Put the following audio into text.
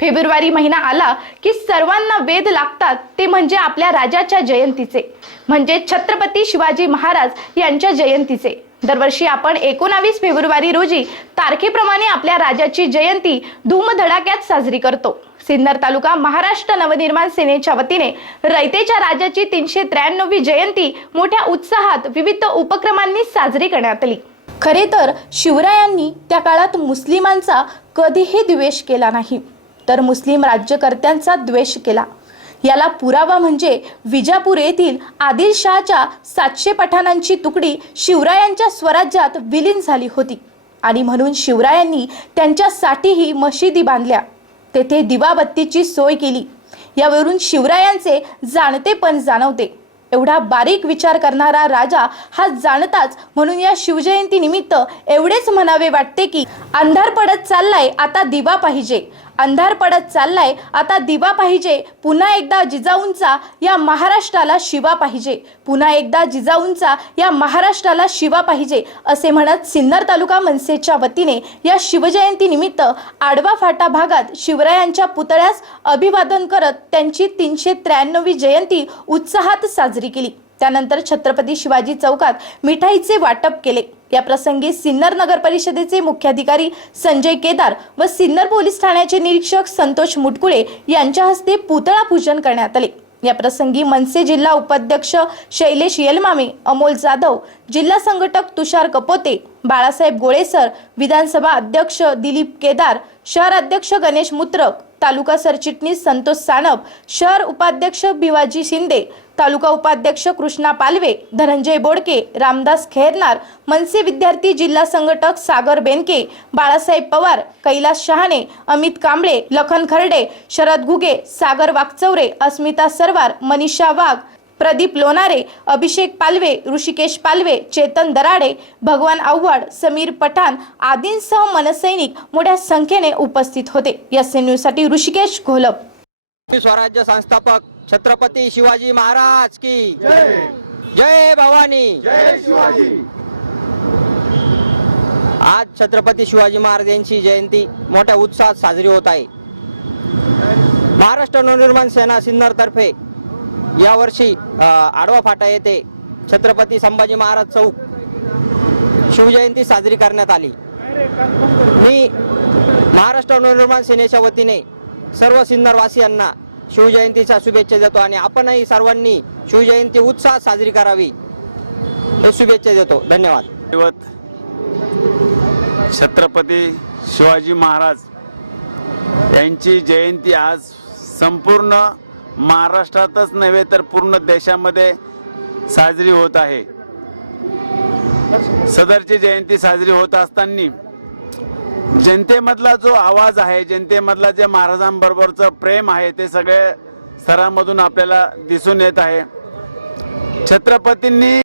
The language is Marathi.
फेब्रुवारी महिना आला की सर्वांना वेध लागतात ते म्हणजे आपल्या राजाच्या जयंतीचे. म्हणजे छत्रपती शिवाजी महाराज यांच्या जयंतीचे. दरवर्षी आपण एकोणावीस फेब्रुवारी रोजी तारखेप्रमाणे आपल्या राजाची जयंती धूमधडाक्यात साजरी करतो. सिन्नर तालुका महाराष्ट्र नवनिर्माण सेनेच्या वतीने रयतेच्या राजाची तीनशे त्र्याण्णवी जयंती मोठ्या उत्साहात विविध उपक्रमांनी साजरी करण्यात आली. खरे तर शिवरायांनी त्या काळात मुस्लिमांचा कधीही द्वेष केला नाही. तर मुस्लिम राज्यकर्त्यांचा द्वेष केला. याला पुरावा म्हणजे विजापूर येथील आदिलशहाच्या सातशे पठाणांची तुकडी शिवरायांच्या स्वराज्यात विलीन झाली होती आणि म्हणून शिवरायांनी त्यांच्यासाठीही मशिदी बांधल्या. तेथे दिवाबत्तीची सोय केली. यावरून शिवरायांचे जाणते पण जाणवते. एवढा बारीक विचार करणारा राजा हा जाणताच म्हणून या शिवजयंती निमित्त एवढेच म्हणावे वाटते की अंधार पडत चाललाय आता दिवा पाहिजे. अंधार पडत चाललाय. आता दिवा पाहिजे. पुन्हा एकदा जिजाऊंचा या महाराष्ट्राला शिवा पाहिजे. पुन्हा एकदा जिजाऊंचा या महाराष्ट्राला शिवा पाहिजे असे म्हणत सिन्नर तालुका मनसेच्या वतीने या शिवजयंतीनिमित्त आडवा फाटा भागात शिवरायांच्या पुतळ्यास अभिवादन करत त्यांची तीनशे त्र्याण्णवी जयंती उत्साहात साजरी केली. त्यानंतर छत्रपती शिवाजी चौकात मिठाईचे वाटप केले. या प्रसंगी सिन्नर नगर परिषदेचे मुख्याधिकारी संजय केदार व सिन्नर पोलीस ठाण्याचे निरीक्षक संतोष मुटकुळे यांच्या हस्ते पुतळा पूजन करण्यात आले. या प्रसंगी मनसे जिल्हा उपाध्यक्ष शैलेश येलमामे अमोल जाधव जिल्हा संघटक तुषार कपोते बाळासाहेब गोळेसर विधानसभा अध्यक्ष दिलीप केदार शहर अध्यक्ष गणेश मुत्रक तालुका सरचिटणीस संतोष सानप शहर उपाध्यक्ष भिवाजी शिंदे तालुका उपाध्यक्ष कृष्णा पालवे धनंजय बोडके रामदास खेरनार मनसे विद्यार्थी जिल्हा संघटक सागर बेनके बाळासाहेब पवार कैलास शहाणे अमित कांबळे लखन खर्डे शरद घुगे सागर वागचौरे अस्मिता सरवार मनीषा वाघ प्रदीप लोणारे अभिषेक पालवे ऋषिकेश पालवे चेतन दराडे भगवान आव्हाड समीर पठाण आदींसह मनसैनिक मोठ्या संख्येने उपस्थित होते. एस एन न्यूजसाठी ऋषिकेश घोलप. स्वराज्य संस्थापक छत्रपती शिवाजी महाराज की जय. भवानी. आज छत्रपती शिवाजी महाराज यांची जयंती मोठ्या उत्साहात साजरी होत आहे. महाराष्ट्र नवनिर्माण सेना सिन्नर तर्फे यावर्षी आडवा फाटा येथे छत्रपती संभाजी महाराज चौक शिवजयंती साजरी करण्यात आली. मी महाराष्ट्र नवनिर्माण सेनेच्या वतीने सर्व सिन्नरवासियांना शिवजयंतीच्या शुभेच्छा देतो आणि आपणही सर्वांनी शिवजयंती उत्साहात साजरी करावी हे शुभेच्छा देतो. धन्यवाद. छत्रपती शिवाजी महाराज यांची जयंती आज संपूर्ण महाराष्ट्रातच नव्हे तर पूर्ण देशामध्ये साजरी होत आहे. सदरची जयंती साजरी होत असताना जनतेमधला जो आवाज आहे जनतेमधला जे महाराजांबरोबरचं प्रेम आहे ते सगळे स्तरामधून आपल्याला दिसून येत आहे. छत्रपतींनी